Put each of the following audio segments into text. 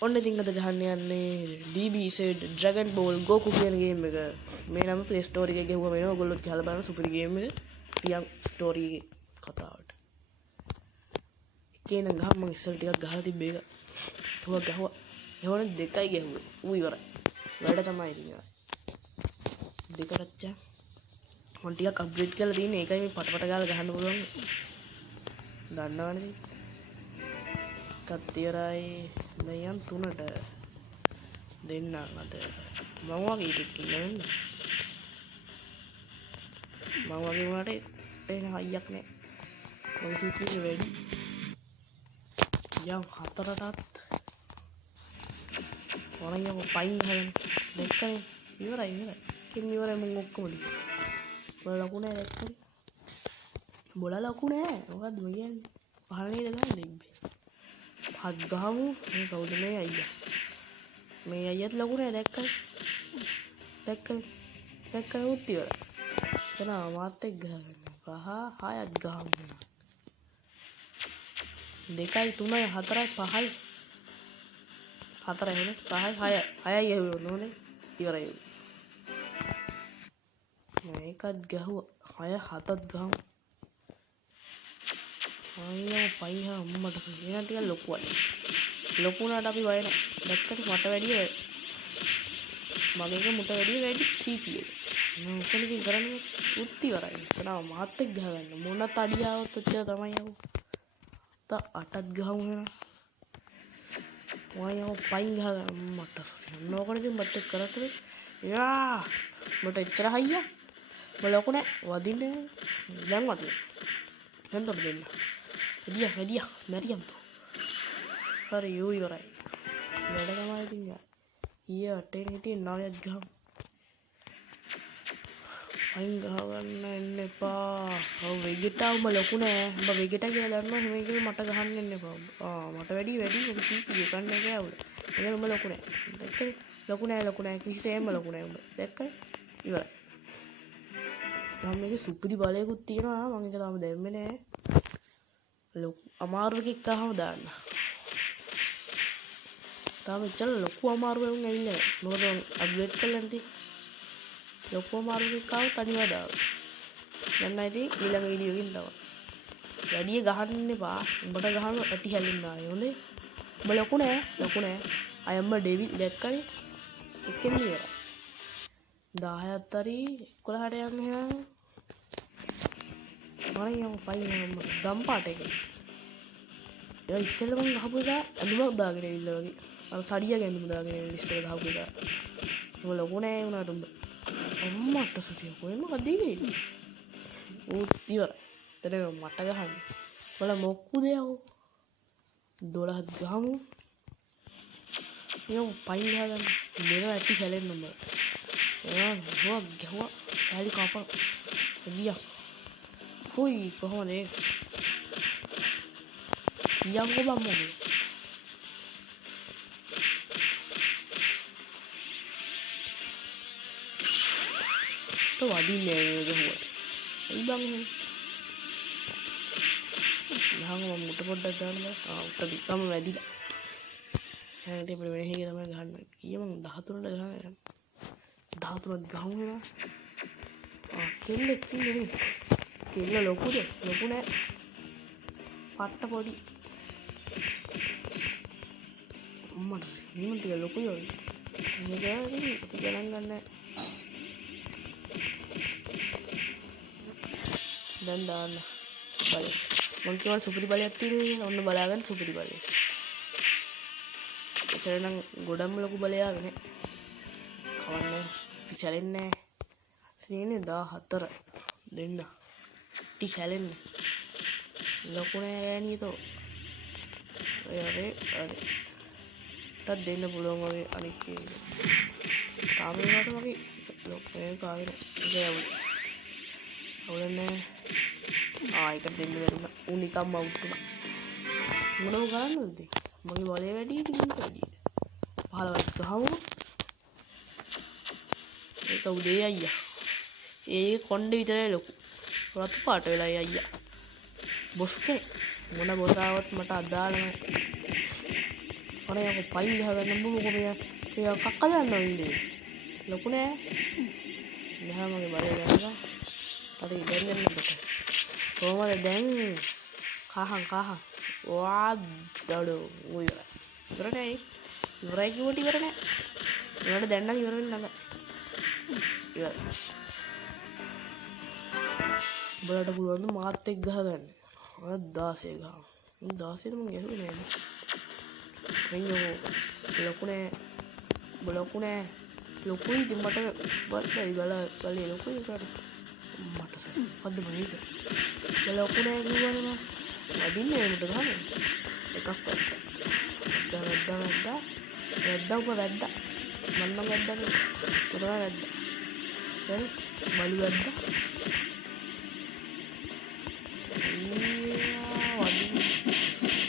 ඔන්න ඉතින් අද ගහන්න යන්නේ DBZ Dragon Ball Goku කියන ගේම් එක. මේ නම Play Store එකේ ගෙවුවම එනවා. ඔයගොල්ලෝ ගහලා බලන්න සුපිරි ගේම් එක. රියන් ස්ටෝරි එකේ කතාවට. එකේ නම් ගහ මම ඉස්සෙල් ටිකක් ගහලා තිබ්බේ එක. ගහුවා. එහොන දෙකයි ගැහුවේ. ඌ ඉවරයි. වැඩ තමයි ඉතින්. දෙක රච්චා. මම ටිකක් අප්ග්‍රේඩ් කරලා තියෙන්නේ. ඒකයි මේ පටපට ගාලා ගහන්න පුළුවන්. දන්නවනේ. කත්තියරයි දැන් තුනට දෙන්න මට මම වගේ ටික ඉන්න මම වගේ වුණාට එන හයියක් නෑ මගේ සිතුවේ වැඩි යම් හතරටත් වරයම පයින් ගහන දෙකයි ඉවරයි කින් ඉවරයි මම ඔක්කොම ටික බල ලකුණ නෑ දැක්කද බල ලකුණ නෑ මොකද්ද මම කියන්නේ පහළනේ ගහන්න දෙන්නේ හත් ගහමු මේ කවුද මේ අයියා මේ අයියත් ලොකු නෑ දැක්කද උත් ඉවරයි එතන මාත් එක්ක ගහගන්න පහ හයත් ගහමු දෙකයි තුනයි හතරයි පහයි හතරයි නේ පහයි හයයි එවුනෝනේ ඉවරයි මේකත් ගහුවා හය හතත් ගහමු අයියෝ පයින් අම්මට එන ටික ලොකුයි ලොකු උනාට අපි වය නැහැ දැක්කට මට වැඩිය මගේ මුට වැඩි CP එක මොකද ඉතින් කරන්නේ උත් ඉවරයි එතන මාත් එක්ක ගහගන්න මොන තඩියාවත් ඔච්චර තමයි යවෝ තා අටත් ගහමු එහෙනම් වයෝ පයින් ගහගන්න මට නෝකද ඉතින් මට කරත් යා මට එච්චර හයියා බලකො නෑ වදින්නේ දැන් වදින්න දැන් තොට දෙන්න වැඩියා මැරියම් හරි යෝ ඉවරයි වැඩ තමයි ඉතින් ඊයේ අටේ හිටියේ නවයක් ගහමු අයින් ගහගන්න එන්න එපා ඔව් වෙගෙටා උඹ ලොකු නෑ උඹ වෙගෙටා කියලා දන්නවා හැම එකෙම මට ගහන්න එන්න එපා මට වැඩි ඔක CP ගන්න එක යවුල ඒක උඹ ලොකු නෑ දැක්කද ලොකු නෑ කිසිසේම ලොකු නෑ උඹ දැක්කද ඉවරයි නම් මේකේ සුපිරි බලයකුත් තියෙනවා මම ඒක තාම දැම්මේ නෑ අමාරුවක එක්කහම දාන්න තාම ඉච්චර ලොකු අමාරුවක් ඇවිල්ලා මොකද අප්ඩේට් කරලා නැති ලොකු අමාරුවක් එක්කව තනියම දාන්න දැන් ඉතින් ඊළඟ වීඩියෝ එකකින් තව වැඩි ගහන්න එපා උඹට ගහන ඇටි හැලෙන්න ආයේ හොඳේ උඹ ලොකු නෑ අයම්ම ඩෙවිල් දැක්කනේ එක්කෙම ඉවරයි 10ත් හරි 11ට යන්න එහෙනම් මම පයින් දම් පාට එක ඒ ඉස්සෙල්ලා මම ගහපු එක අඳුමක් දාගෙන ඉවිල්ලා වගේ අර තඩිය ගැඳුම දාගෙන ඉස්සෙල්ලා ගහපු එක ඒක ලොකු නෑ උනාට උඹ අම්මට සතිය කොහෙම කදීනේ ඌත් ඉවරයි එතන මට ගහන්න බල මොක්කුද යෝ 12ත් ගහමු යෝ පයින් ගහගන්න දෙන ඇටි හැලෙන්න උඹ ගහුවා ඇලි කපා එළියා හොයි කොහොමද ඒක යංගෝ බම්මෝ તો වදින්නේ ගහුවට ඒ බං යහම මුට පොඩ්ඩක් දාන්න උට දිකම වැදිලා හැන්ටි අපිට මෙහෙ තමයි ගහන්න ඊයේ මම 13ට ගහනවා 13ක් ගහමු වෙනවා කෙල්ලෙක් ඉන්නේ කෙල්ල ලොකු නෑ පට්ට පොඩි අම්මට නිමන් ටික ලොකුයි වගේ මේක ගණන් ගන්න දැන් දාන්න බලය මං කියවල සුපිරි බලයක් තියෙනවා ඔන්න බලාගන්න සුපිරි බලය ඉතින් නම් ගොඩම ලොකු බලයක් නේ කවන්නේ පිචලෙන්නේ සීනේ 14 දෙන්න ටික හැලෙන්නේ ලොකු නෑ ගෑණියතෝ ඔය අර ටත් දෙන්න පුළුවන් වගේ අනිත් එක තාම ඒකට වගේ ලොකු එක ආවේ නෑ අවුලන්නේ ඒක දෙන්න බැරුණා උනිකම් අවුට් වුණා මොනව කරන්නද මගේ බලය වැඩි ඉතින් වැඩි 15ක් ගහමු ඒක උදේ අයියා ඒ කොණ්ඩේ විතරයි ලොකු රතු පාට වෙලා අයියා බොස්කේ මොන බොතාවත් මට අදාළ නැහැ අනේ යකෝ පයින් ගහගන්න මොකෝ මෙයා කක්ක දාන්නවා ඉන්නේ ලොකු නෑ මෙහා මගේ බලය ගන්නවා හරි දැන් දෙන්න බට කොහමද දැන් කහන් වා දඩෝ ඔය ඉවරයි කිව්වට ඉවර නෑ ඒකට දැන් නම් ඉවර වෙන්න ළඟ ඉවර උඹලට පුළුවන් ද මාත් එක්ක ගහගන්න අද 16 ගහමු 16 මම ගැහුවේ නෑ නේ ලොකු නෑ ලොකුයි ඉතින් මට බල්ලයි ගලේ ලොකුයි කරා මට මොකද්ද මේක ලොකු නෑ කිව්වනේ මම වදින්නේ උඹට ගහන්නේ එකක් වැද්දා උඹ වැද්දා මන්නම් වැද්දා නේ මම වැද්දා හරි බලු වැද්දා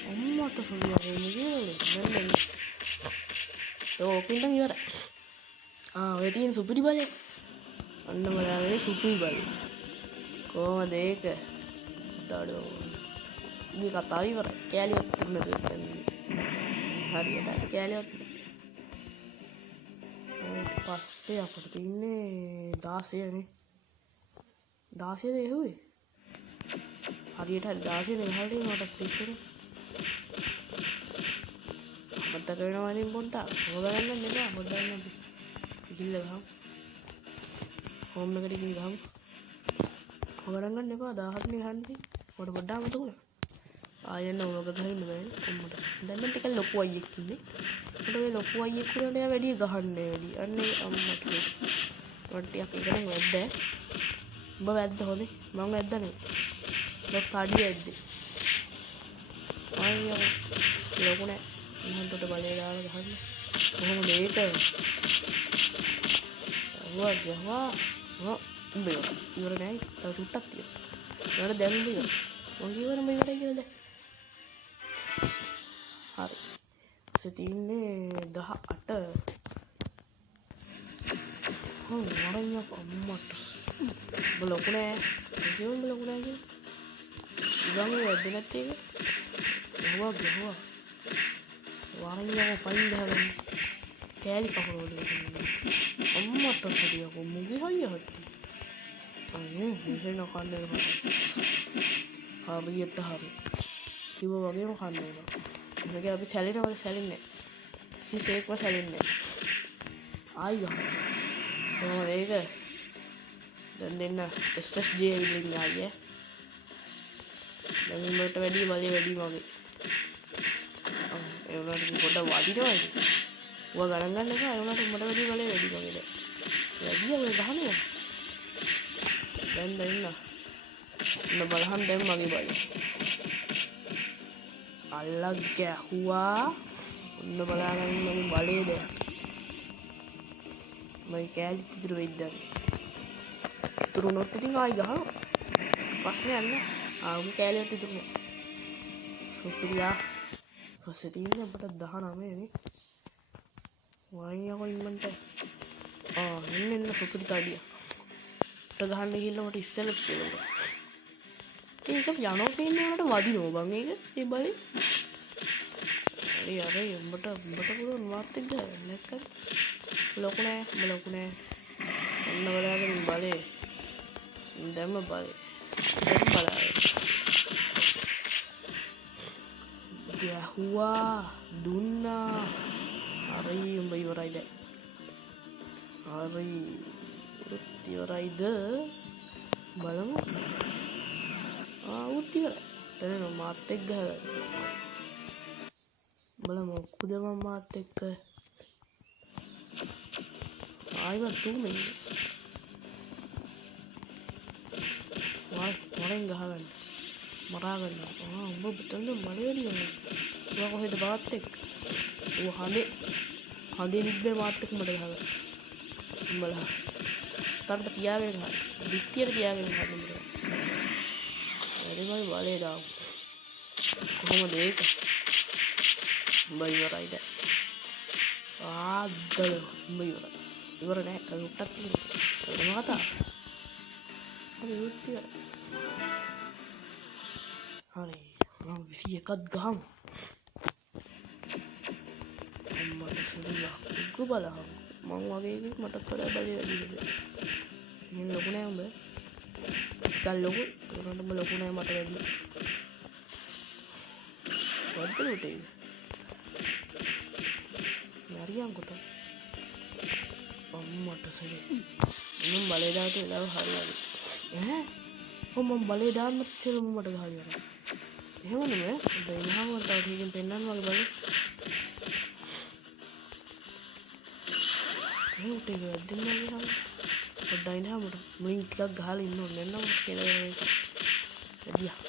අම්මට සොලියා නේ දැන් ඕකින්ද ඉවරයි ඔය තියෙන සුපිරි බලය අන්න බලන්නේ සුපිරි බලය කොහමද ඒක දඩෝ මේ කතාව ඉවරයි කෑලිවත් තුනද හරියට කෑලිවත් පස්සේ අපිට තින්නේ 16 නේ 16 ද එහුවේ හරියට 16 නේ ගහලා තියෙනවට ඉස්සර මතක වෙනවා ඉතින් පොඩ්ඩක් හොගගන්න එපා පොඩ්ඩක් ගිල්ල ගහමු හෝම් එකට ගිහින් ගහමු හොගගන්න ගන්න එපා 17 නේ ගහන්නේ මට පොඩ්ඩක් මතකුණා ආයෙත් නෝක ගහින්න බෑනේ කොම්මට දැන් නම් ටිකක් ලොකු අයියෙක් ඉන්නේ මට මේ ලොකු අයියෙක් උනට එයා වැඩි ගහන්නේ වැඩි අන්නේ අම්මට මට ටිකක් ඉගෙන වැද්ද උඹ වැද්ද හොඳේ මම වැද්දනේ ලොක් කාඩිය ඇද්දේ අයියෝ ලොකු නෑ මහන්තට බලේ දාලා ගහන්න කොහොමද ඒක ගහවා උඹ ඉවර නෑ තව චුට්ටක් තියෙනවා ඊට දැන් උඹ ඉවර මං කියවන උඹ ඉවරයි කියලා දැන් හරි ඉතින් තින්නේ 18 වරඤ්ඤා අම්මට උඹ ලොකු නෑ කියෝ උඹ ලොකු නෑ කියලා ඉතින් වැද්ද නැත්තේ ඒක ගහවා වරඤ්ඤාව පයින් ගහගන්න කෑලි කපුර වලින් අම්මට සරියකෝ මුගේ හයිය හත්ති අනේ මේසෙන් කන්නේ හරියට හරි කිව්වා වගේම කන්න ඕන මේක අපි සැලෙන්නේ කිසිසේක්ම සැලෙන්නේ ආයි ගන්න කොහොමද ඒක දැන් දෙන්න SSJ විලින් ආයේ දැන් උඹට වැඩි බලය වැඩි මගේ ඒ වුණාට පොඩ්ඩක් වදිනවා ඉතින් ඌව ගණන් ගන්න එපා ඒ වුණාට උඹට වැඩි බලය වැඩි මගේ දැන් වැඩි ඔය ගහන්නේ දැන් ඉන්න බලහන් දැන් මගේ බලය අල්ලක් ගැහුවා ඔන්න බලාගන්න මගේ බලේ දැන් මයි කෑලි ඉදිරි වෙයිද ඉතුරුනොත් ඉතින් ආයි ගහනවා ප්‍රශ්නයක් නෑ උගේ කෑලිවත් ඉතුරුනේ සුපිරියා පස්සේ තියෙන්නේ අපිට 19 නේ වයින්යකෝ ඉන්නන්ට එන්න සුපිරි කාඩිය ට ගහන්න ගිහිල්ලා මට ඉස්සෙල්ලා තියෙනවා ඒක යනවා කියන්නේ උනට වදිනවා බං ඒක ඒ බලේ අර උඹට පුළුවන් වාත් එක්ක නැක්ක ලොකු නෑ ඔන්න බලාගෙන බලේ දැම්ම බලේ දැන් බලාගෙන ගැහුවා දුන්නා හරි උඹ ඉවරයි දැන් හරි ඉවරයිද බලමු උත් ඉවරයි දැන් මාත් එක්ක ගහගන්න බලමු මොකද මම මාත් එක්ක ආයිවත් තුමේ වරෙන් ගහගන්න මරා ගන්නවා උඹ පුතන්ද මලේ වලියන්නේ ඌ කොහෙද මාත් එක්ක ඌ හඳේ නිබ්බේ මාත් එක්ක මට ගහගන්න උඹලා තන්ට තියාගෙන ගහන්න පිටියට තියාගෙන ගහන්න උඹලා එරිමයි බලේ දාමු කොහොමද ඒක උඹ ඉවරයි දැන් ආද්ද උඹ ඉවර නෑ කරුට්ටක් තියෙනවා කතා හරි උත්තිය හරි මම 21ක් ගහමු මට සුදුලා උගු බලහන් මං වගේ එකෙක් මටත් වඩා බලය වැඩි නේද එහෙන් ලොකු නෑ උඹ ටිකක් ලොකු ඒකට උඹ ලොකු නෑ මට වැඩි වද්ද උටේ මරියන් කොට අම්මට සුදු මම බලය දාට වෙලාව හරියද ඈ මම බලය දාන්න ඉස්සෙල්ලා මට ගහලා යනවා එහෙම නෙමෙයි දැන් ඉනහම තව ටිකකින් පෙන්නන්න වගේ බලන්න ඒ උටේ වැද්දෙන්න ගියාම පොඩ්ඩක් ඉනහමට මුලින් ටිකක් ගහලා ඉන්න ඕනේ නේද කියලා එදියා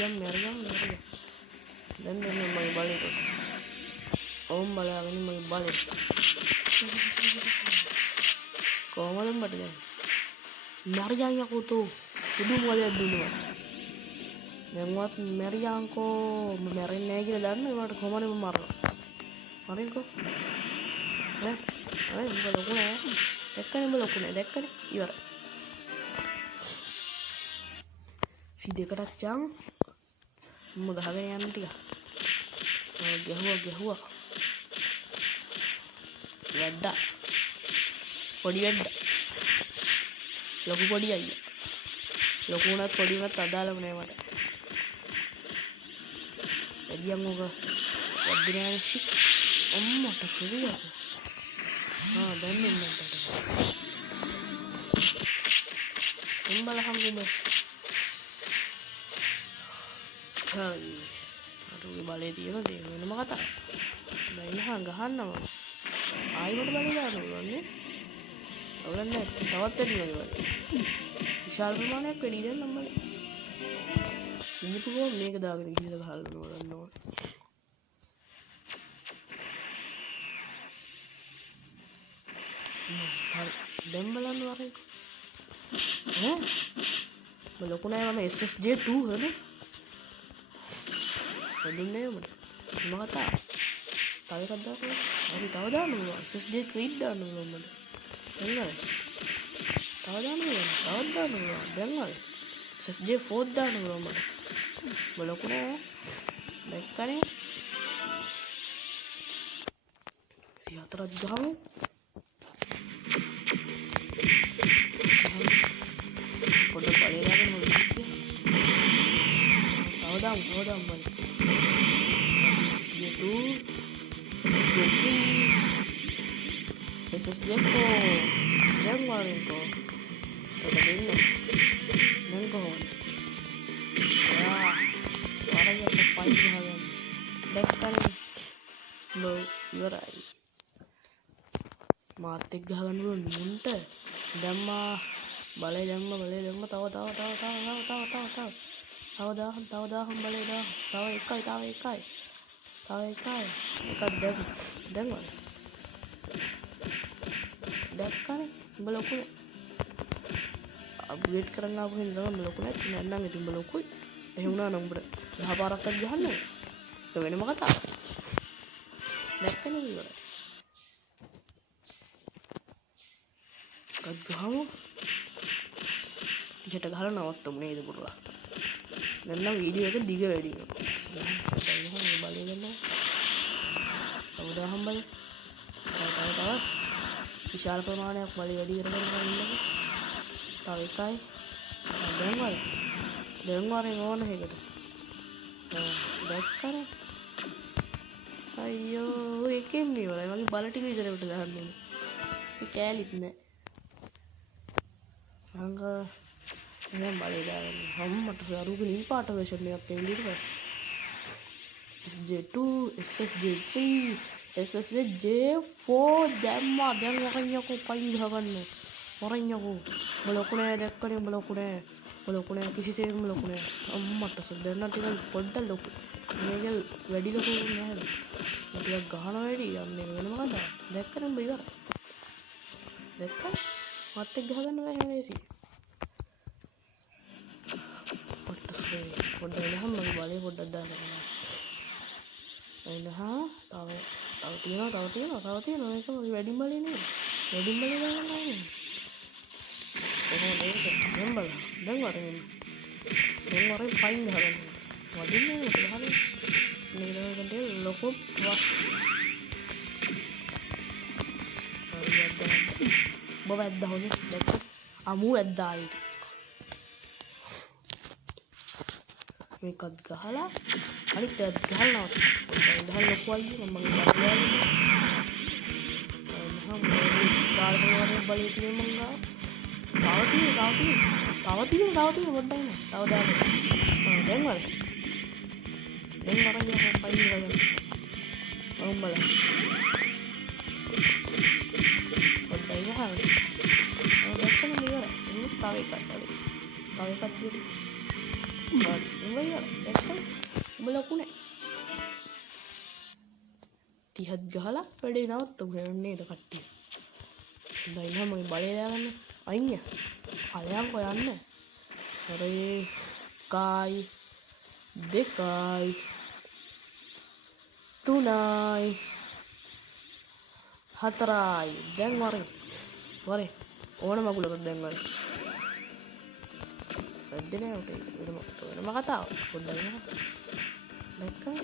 යම් මරියම් දැන් මගේ බලයට ඕම් බලාගෙන මගේ බලයට කොහමද මට දැන් මරියන් යකෝතෝ සුදු මොලයක් දුන්නා දැන්වත් මරියන්කෝ මම මැරෙන්නේ නැහැ කියලා දන්නේ මට කොහමද මම මරනවා මරින්කෝ නේ අය උඹ ලොකු නෑ දැක්කනේ උඹ ලොකු නෑ දැක්කනේ ඉවරයි සිදෙකටත් චං උඹ ගහගෙන යන්න ටික ගැහුවා වැඩ්ඩා පොඩි වැඩ්ඩා ලොකු පොඩි අයියා ලොකු උනත් පොඩි උනත් අදාළම නෑ මට වැඩියන් උග වැඩිනේ ෂික් අම්මට සුරියා දැන් මෙන්නට උඹලා හම්බුනේ හරි අරුගේ බලේ තියෙන දේ වෙනම කතාවක් දැන් ඉහන් ගහන්නම ආයි මට බලේ දාන්න ඕනේ අවුලන්නේ තවත් වැඩි වගේ බලේ විශාල ප්‍රමාණයක් වැඩි දැන් නම් බලේ ඉන්නකෝ මේක දාගෙන ගිහලා ගහන්න ඕන හරි දැන් බලන්න වරෙන් ඈ ලොකු නෑ මම SSJ2 හරි දෙන්නේ මට මහතා තව එකක් දාන්න හරි තව දාන්න ඕන SSJ3 දාන්න ඕන මට දැන් තව දාන්න ඕන දැන් SSJ4 දාන්න ඕන මට ලොකු නෑ දැක්කනේ 34ක් ගහමු පොඩ්ඩක් බලේ දාගෙන මොකද තවදාම් බලේ SSJ2 SSJ3 SSJ4 දැන් වරින්කෝ ඔබ දෙන්න දැන් කොහොමද වරකට පයි ගහගන්න දැක්කනේ බෝ ඉවරයි මාත් එක්ක ගහගන්න ඕන මුන්ට දැම්මා බලේ දැම්ම තව දාහම් බලේ දාහම් තව එකයි එකක් දැන් වල දැක්කනේ උඹ ලොකුනේ අප්ග්‍රේඩ් කරන්න ආපු හින්දා උඹ ලොකු නැත්නම් නම් ඉතින් උඹ ලොකුයි එහෙම වුණා නම් උඹට 10 පාරක් ගහන්න ඒක වෙනම කතාවක් දැක්කනේ ඉවරයි ගහමු ටිකට ගහලා නවත්තමු නේද පුරලා දැන් නම් වීඩියෝ එක දිග වැඩි වෙනවා බලේ ගන්න අවදාහම් බලේ තව විශාල ප්‍රමාණයක් බලේ වැඩි කරගෙන ඉන්නකෝ තව එකයි දැන් වරෙන් ඕන එකකට දැක්කනේ අයියෝ එකෙන් ඉවරයි මගේ බල ටික විතරට ගහන්න ඕනේ කෑලිත් නෑ අංග එහෙනම් බලේ දාගෙන අම්මට අරුගේ නිල් පාට වෙෂන් එකක් එන්නේ ඊට පස්සේ SSJ2 SSJ3 SSJ4 දැම්මා දැන් වරඤ්ඤකෝ පයින් ගහගන්න වරඤ්ඤකෝ බලකුණේ දැක්කනේ බලකුණේ කිසිසේත්ම ලොකු නෑ අම්මට දැන් ටිකක් පොඩ්ඩක් ලොකු මේක වැඩි ලොකු නෑ ටිකක් ගහන වැඩි යන්නේ වෙනම කතාවක් දැක්කනේ උඹ ඉවරයි දැක්කා මත් එක්ක ගහගන්න බෑ එහෙම නේසි පොඩ්ඩක් එනහම මගේ බලේ පොඩ්ඩක් දාගන්න එනහා තව තියෙනවා ඒක මගේ වැඩි බලේ නේ වැඩි බලේ දාගන්න ඕනේ කොහොමද ඒක දැන් වරෙන් පයින් ගහගන්න වදින්නේ නැහැ ගහන්නේ මේක ලොකු වැද්දා හොනේ. දැක්ක අමු වැද්දා ආයේ. මේකත් ගහලා අනිත් පැත්ත ගහලා පොඩ්ඩක් ගහලා ලොකුවයි මම බලලා මම සාල්පේ බලේ තියෙන මං ගා තව තියෙන පොඩ්ඩක් නෑ තව දාන්න දැන් වල දැන් අරන් යන්න පයින් ගන්න මම බලන්න පොඩ්ඩක් ගහන්න දැක්කම ඉවරයි තව එකක් තියෙනවා ඉවරයි දැක්කම උඹ ලොකු නෑ 30ක් ගහලා වැඩේ නවත්තමු නේද කට්ටිය. හොඳයි නම මගේ බලය දාගන්න. අයින් ය. ඵලයන්කෝ යන්න. හරි. කයි දෙකයි තුනයි හතරයි දැන් වරේ ඕන මගුලකට දැන් වරේ. වැද්දේ නෑ උටේ වෙනම කතාව. පොඩ්ඩක් නෑ. දැක්කම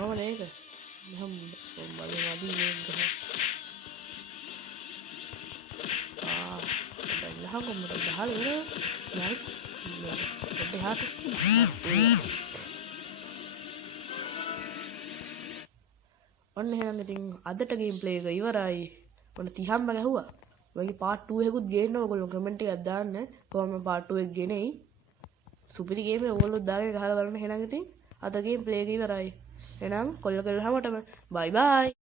oh nega हम बड़े वादी में गए यहाँ को मेरा हाल है यार बड़े हाथ ඔන්න එහෙනම් ඉතින් අදට ගේම් ප්ලේ එක ඉවරයි. ඔන්න 30ක්ම ගැහුවා. ඔයගේ පාර්ට් 2 එකකුත් ගේන්න ඕගොල්ලෝ කමෙන්ට් එකක් දාන්න. කොහොම පාර්ට් 2 එක ගෙනෙයි. සුපිරි ගේම් එක ඕගොල්ලෝ දාගෙන ගහලා බලන්න. එහෙනම් ඉතින් අද ගේම් ප්ලේ එක ඉවරයි. එහෙනම් කොල්ල කෙල්ල හැමෝටම බයි බයි.